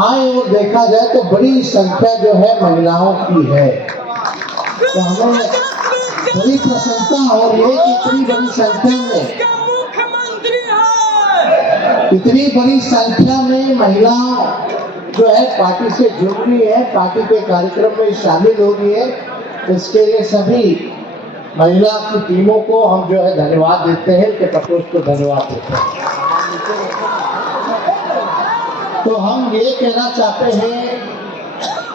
बाएं ओर देखा जाए तो बड़ी संख्या जो है महिलाओं की है। तो हमें बड़ी प्रसन्नता हो रही है कि इतनी बड़ी संख्या में इतनी बड़ी संख्या में महिलाओं जो है पार्टी से जुड़ रही है, पार्टी के कार्यक्रम में शामिल हो रही है। इसके लिए सभी महिला की टीमों को हम जो है धन्यवाद देते हैं, के प्रकोष्ठ को धन्यवाद देते हैं। तो हम ये कहना चाहते हैं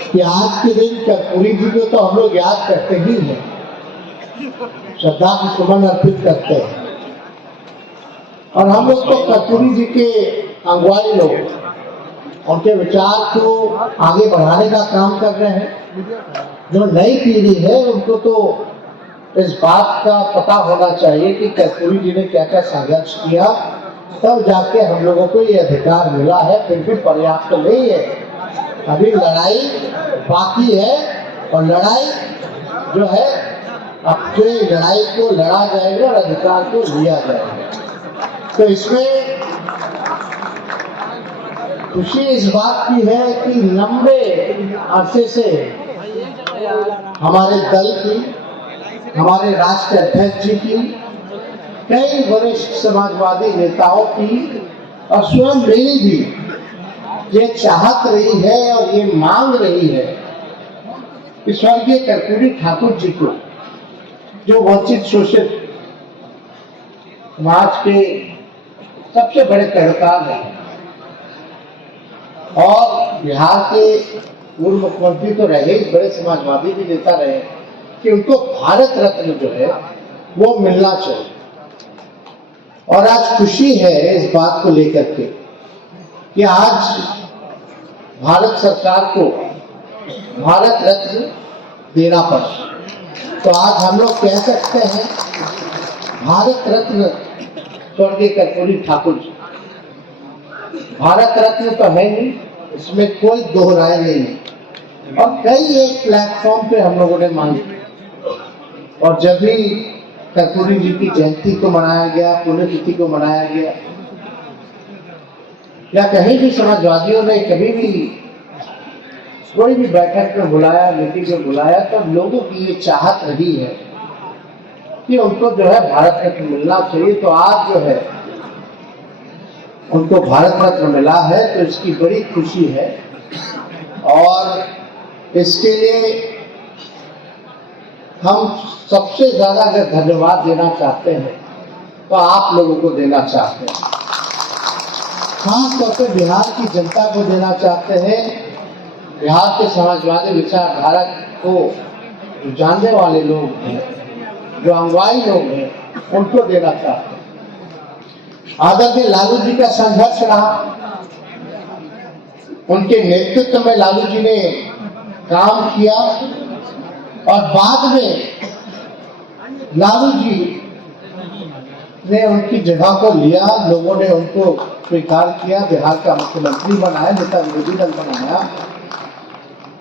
कि आज के दिन कर्पूरी जी को तो हम लोग याद करते ही हैं, श्रद्धा की सुमन अर्पित करते हैं, और हम लोग तो कर्पूरी जी के अगुवाई लोग उनके विचार को आगे बढ़ाने का काम कर रहे हैं। जो नई पीढ़ी है उनको तो इस बात का पता होना चाहिए कि कर्पूरी जी ने क्या क्या संघर्ष किया, तब जाके हम लोगों को ये अधिकार मिला है। फिर भी पर्याप्त तो नहीं है, अभी लड़ाई बाकी है, और लड़ाई जो है अपने लड़ाई को लड़ा जाएगा और अधिकार को लिया जाएगा। तो इसमें खुशी इस बात की है कि लंबे अरसे से हमारे दल की, हमारे राष्ट्रीय अध्यक्ष जी की, कई वरिष्ठ समाजवादी नेताओं की और स्वयं मेरी भी ये चाहत रही है और ये मांग रही है कि स्वर्गीय कर्पूरी ठाकुर जी को, जो वंचित शोषित समाज के सबसे बड़े कलाकार हैं और बिहार के पूर्व मुख्यमंत्री तो रहे, बड़े समाजवादी भी नेता रहे, कि उनको भारत रत्न जो है वो मिलना चाहिए। और आज खुशी है इस बात को लेकर के कि आज भारत सरकार को भारत रत्न देना पड़ा। तो आज हम लोग कह सकते हैं भारत रत्न स्वर्गीय कर्पूरी ठाकुर जी। भारत रत्न तो है नहीं, इसमें कोई दो राय नहीं है। और कई एक प्लेटफॉर्म पे हम लोगों ने मांगी, और जब भी कर्पूरी जी की जयंती को मनाया गया, पुण्यतिथि को मनाया गया, या कहीं भी समाजवादियों ने कभी भी कोई भी बैठक में बुलाया, मीटिंग में बुलाया, तो लोगों की ये चाहत रही है कि उनको जो है भारत रत्न मिलना चाहिए। तो आज जो है उनको भारत रत्न मिला है, तो इसकी बड़ी खुशी है। और इसके लिए हम सबसे ज्यादा अगर धन्यवाद देना चाहते हैं तो आप लोगों को देना चाहते हैं, खास तौर पर बिहार की जनता को देना चाहते हैं। बिहार के समाजवादी विचारधारा को जो जानने वाले लोग हैं, जो अगुवाई लोग हैं, उनको देना चाहते हैं। आदरणीय लालू जी का संघर्ष रहा, उनके नेतृत्व में लालू जी ने काम किया, और बाद में लालू जी ने उनकी जगह को लिया, लोगों ने उनको स्वीकार किया, बिहार का मुख्यमंत्री बनाया, नेता विरोधी दल बनाया,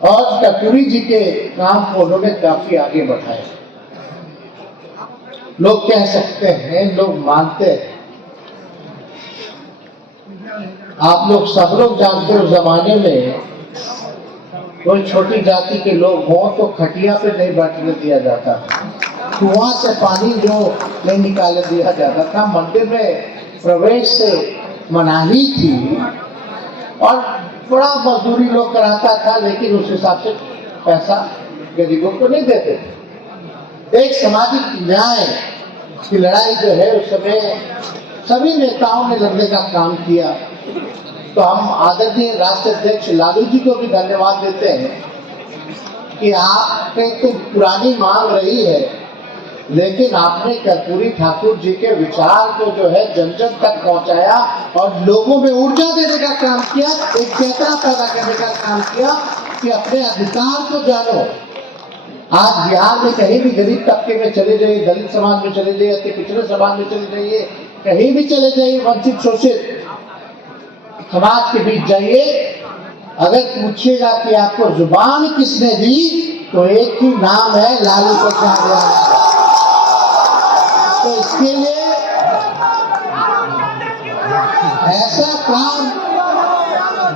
और कर्पूरी जी के काम को उन्होंने काफी आगे बढ़ाया। लोग कह सकते हैं, लोग मानते हैं, आप लोग सब लोग जानते हो, जमाने में कोई छोटी जाति के लोग हों तो खटिया पे नहीं बैठने दिया जाता था, कुआं से पानी जो नहीं निकालने दिया जाता था, मंदिर में प्रवेश से मनाही थी, और बड़ा मजदूरी लोग कराता था, लेकिन उस हिसाब से पैसा गरीबों को नहीं देते थे। एक सामाजिक न्याय की लड़ाई जो है उस समय सभी नेताओं ने लड़ने का काम किया। तो हम आदरणीय राष्ट्रीय अध्यक्ष लालू जी को भी धन्यवाद देते हैं कि आपने तो पुरानी मांग रही है, लेकिन आपने कर्पूरी ठाकुर जी के विचार को जो है जन जन तक पहुंचाया और लोगों में ऊर्जा देने का काम किया, एक चेतना पैदा करने का काम किया कि अपने अधिकार को जानो। आज बिहार में कहीं भी गरीब तबके में चले जाइए, दलित समाज में चले जाइए, अति पिछड़े समाज में चले जाइए, कहीं भी चले जाइए, वंचित शोषित समाज के बीच जाइए, अगर पूछिएगा कि आपको जुबान किसने दी, तो एक ही नाम है, लालू प्रसाद यादव। तो इसके लिए ऐसा काम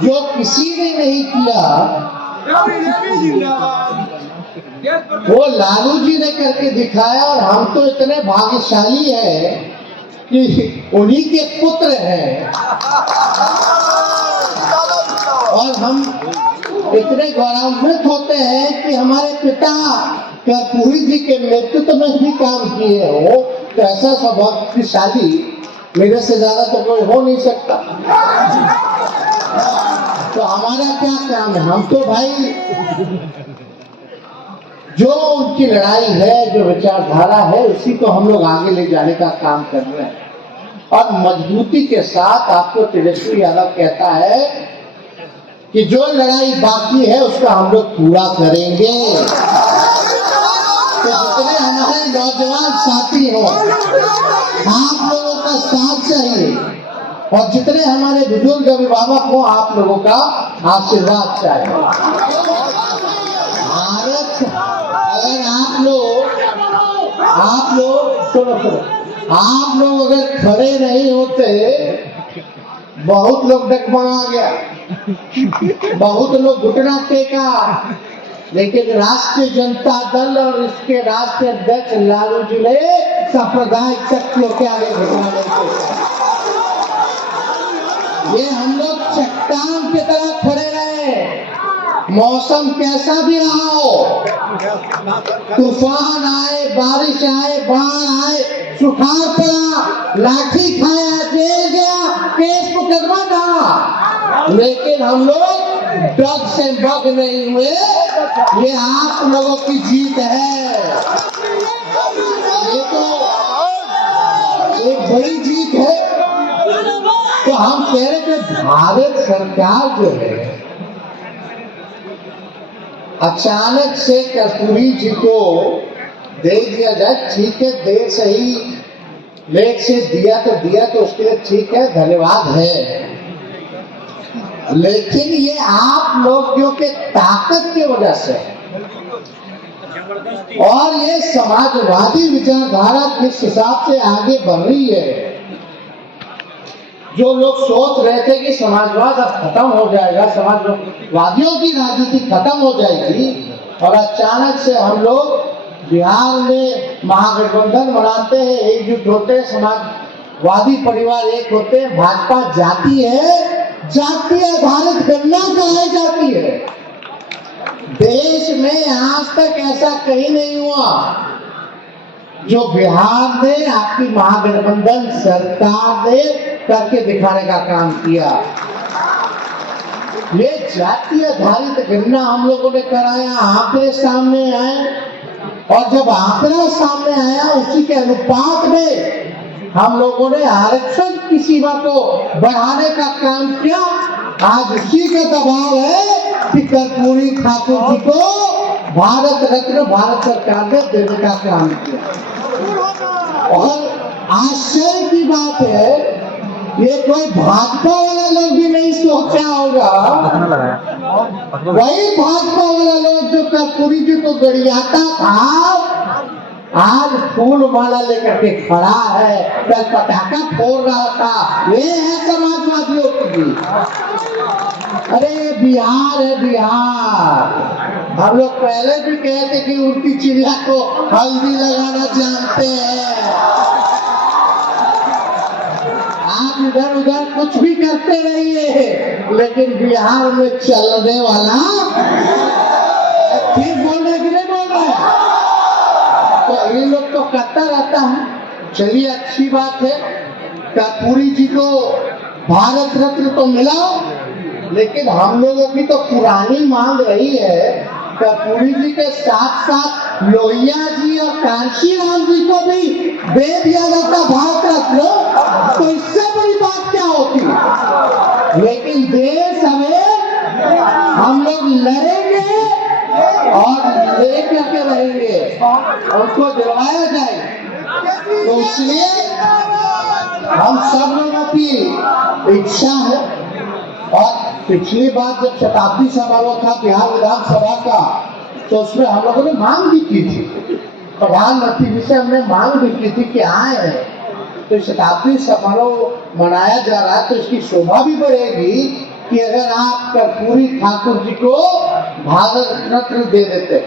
जो किसी ने नहीं किया, वो लालू जी ने करके दिखाया। और हम तो इतने भाग्यशाली हैं कि उन्हीं के पुत्र हैं, और हम इतने गौरवान्वित होते हैं कि हमारे पिता कर्पूरी जी के नेतृत्व में भी काम किए हो। तो ऐसा सौभाग्यशाली मेरे से ज्यादा तो कोई हो नहीं सकता। तो हमारा क्या काम है? हम तो भाई जो उनकी लड़ाई है, जो विचारधारा है, उसी को हम लोग आगे ले जाने का काम कर रहे हैं। और मजबूती के साथ आपको तेजस्वी यादव कहता है कि जो लड़ाई बाकी है उसका हम लोग पूरा करेंगे। तो जितने हमारे नौजवान साथी हो, आप लोगों का साथ चाहिए, और जितने हमारे बुजुर्ग अभिभावक हो, आप लोगों का आशीर्वाद चाहिए। भारत, अगर आप लोग अगर खड़े नहीं होते, बहुत लोग डगमगा गया, बहुत लोग घुटना टेका, लेकिन राष्ट्रीय जनता दल और इसके राष्ट्रीय अध्यक्ष लालू जी ने सांप्रदायिक शक्तियों के आगे घुटना नहीं टेका। ये हम लोग चट्टान की तरह खड़े रहे, मौसम कैसा भी रहा हो, तूफान आए, बारिश आए, बाढ़ आए, सुखाड़ पड़ा, लाठी खाया, जेल गया, केस मुकदमा था, लेकिन हम लोग डग से बग नहीं हुए। ये आप लोगों की जीत है। ये तो एक बड़ी जीत है। तो हम कह रहे थे भारत सरकार जो है, अचानक से कर्पूरी जी को दे दिया जाए, ठीक है, देर सही, लेट से दिया तो उसके लिए ठीक है, धन्यवाद है। लेकिन ये आप लोगों के ताकत की वजह से, और ये समाजवादी विचारधारा किस हिसाब से आगे बढ़ रही है। जो लोग सोच रहे थे कि समाजवाद अब खत्म हो जाएगा, समाजवादियों की राजनीति खत्म हो जाएगी, और अचानक से हम लोग बिहार में महागठबंधन बनाते हैं, एकजुट होते हैं, समाजवादी परिवार एक होते हैं, भाजपा जाती है, जाति आधारित गणना कराई जाती है। देश में आज तक ऐसा कहीं नहीं हुआ जो बिहार ने, आपकी महागठबंधन सरकार ने करके दिखाने का काम किया। ये जाति आधारित गणना हम लोगों ने कराया, आंकड़े सामने आए, और जब आंकड़ा सामने आया उसी के अनुपात में हम लोगों ने आरक्षण की सीमा को बढ़ाने का काम किया। आज उसी का दबाव है कि कर्पूरी ठाकुर जी को भारत रत्न भारत सरकार ने देने का काम किया। और आश्चर्य की बात है, ये कोई भाजपा वाला लोग भी नहीं सोचा होगा, वही भाजपा वाला लोग जो कर्पूरी जी को गरियाता था, आज फूल माला लेकर के खड़ा है, कल पटाखा फोड़ रहा था। ये है समाजवादियों की। अरे बिहार है, बिहार। हम लोग पहले भी कहते कि उनकी चिड़िया को हल्दी लगाना जानते हैं। आप इधर उधर कुछ भी करते रहिए, लेकिन बिहार में चलने वाला, ठीक बोल रहे कि नहीं बोल रहे? तो ये लोग तो करता रहता है। चलिए, अच्छी बात है, कर्पूरी जी को भारत रत्न तो मिला, लेकिन हम लोगों की तो पुरानी मांग रही है, कर्पूरी जी के साथ साथ लोहिया जी और कांशी राम जी को भी दे दिया जाता भारत रत्न, तो इससे बड़ी बात क्या होती। लेकिन देश हमें, हम लोग लड़ेंगे और लेकर के रहेंगे, उनको दिलवाया जाए। तो इसलिए हम सब लोगों की इच्छा है। और पिछली बार जब शताब्दी समारोह था बिहार विधानसभा का, तो उसमें हम लोगों ने मांग भी की थी, प्रधानमंत्री जी से हमने मांग भी की थी कि आए, तो शताब्दी समारोह मनाया जा रहा है तो इसकी शोभा भी बढ़ेगी, कि अगर आप कर्पूरी ठाकुर जी को भारत रत्न दे देते,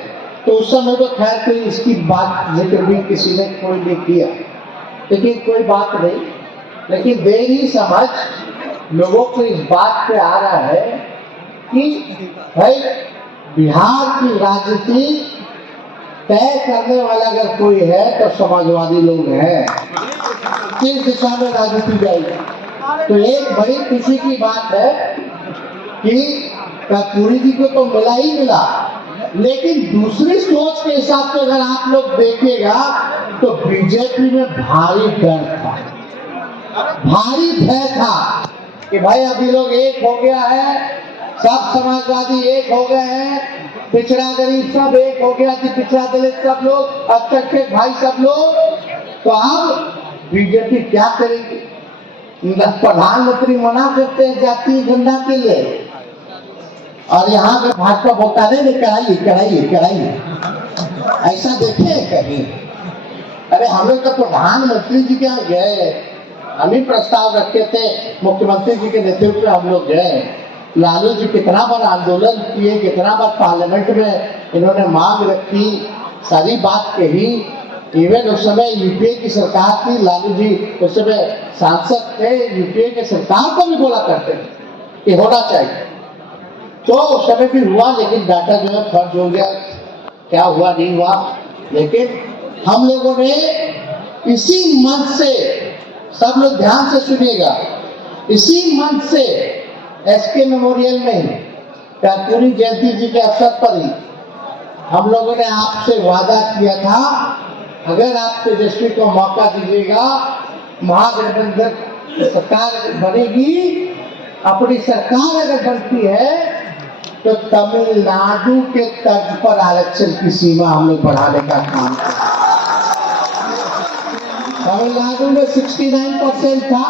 तो उस समय तो खैर कोई इसकी बात जिक्र भी किसी ने कोई नहीं किया, लेकिन कोई बात नहीं। लेकिन देरी समझ लोगों को इस बात पे आ रहा है कि भाई बिहार की राजनीति तय करने वाला अगर कोई है तो समाजवादी लोग हैं। किस दिशा में राजनीति जाएगी। तो एक बड़ी खुशी की बात है कि कर्पूरी जी को तो मिला ही मिला, लेकिन दूसरी सोच के हिसाब से अगर आप लोग देखिएगा तो बीजेपी में भारी डर था, भारी भय था कि भाई अभी लोग एक हो गया है, सब समाजवादी एक हो गए हैं, पिछड़ा गरीब सब एक हो गया, पिछड़ा दलित सब लोग, अल्पसंख्यक भाई सब लोग, तो अब बीजेपी क्या करेगी। प्रधानमंत्री मना करते हैं जातीय गणना के लिए, और यहाँ पे भाजपा बोलता नहीं कराइए कराइए कराइए। ऐसा देखे कहीं? अरे हम लोग तो प्रधानमंत्री जी के यहाँ गए, हम ही प्रस्ताव रखे थे, मुख्यमंत्री जी के नेतृत्व में हम लोग गए। लालू जी कितना बार आंदोलन किए, कितना बार पार्लियामेंट में इन्होंने मांग रखी, सारी बात कही। इवन उस समय यूपीए की सरकार थी, लालू जी उस समय सांसद थे, यूपीए की सरकार को भी बोला करते थे कि होना चाहिए। तो उस समय भी हुआ, लेकिन डाटा जो है फर्ज हो गया, क्या हुआ नहीं हुआ। लेकिन हम लोगों ने इसी मंच से, सब लोग ध्यान से सुनिएगा, इसी मंच से एसके मेमोरियल में कर्पूरी जयंती जी के अवसर पर ही हम लोगों ने आपसे वादा किया था, अगर आप तेजस्वी को मौका दीजिएगा, महागठबंधन सरकार बनेगी, अपनी सरकार अगर बनती है तो तमिलनाडु के तर्ज पर आरक्षण की सीमा हम लोग बढ़ाने का काम करें। तमिलनाडु में 69% था,